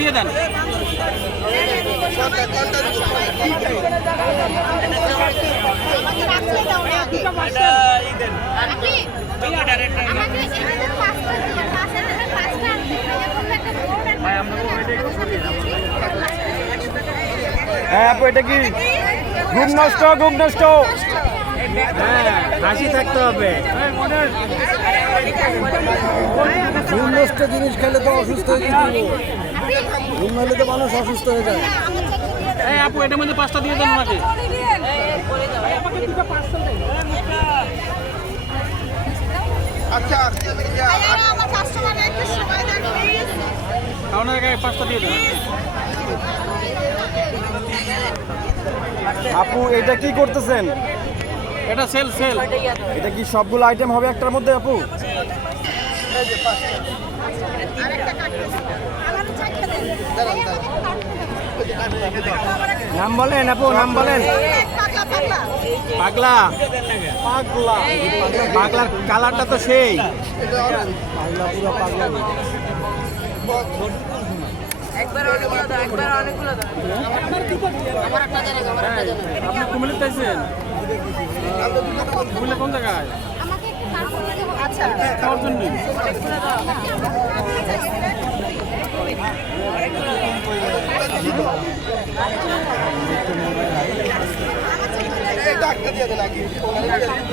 দিয়ে দেন। হ্যাঁ আপু, এটা কি ঘুম নষ্ট? ঘুম নষ্ট, হ্যাঁ, হাসি থাকতে হবে। ঘুম নষ্ট জিনিস খেলে তো অসুস্থ হয়ে যাবে। ঘুম হলে তো মানুষ অসুস্থ হয়ে যায়। এই আপু, এটার মধ্যে 5টা দিয়ে দেন আমাকে। খাওয়ানোর আগে 5টা দিয়ে দেন। আপু এটা কি করতেছেন? এটা সেল সেল। এটা কি সবগুলো আইটেম হবে একটার মধ্যে আপু? নাম বলেন আপু, নাম বলেন। পাগলা পাগলা। পাগলার কালারটা তো সেই। পাগলা, পুরো পাগলা। আপনি কুমিল্লা চাইছেন? কুমিল্লা কোন জায়গায়? খাওয়ার জন্য। ডাক্তার দিয়ে দেন আগে।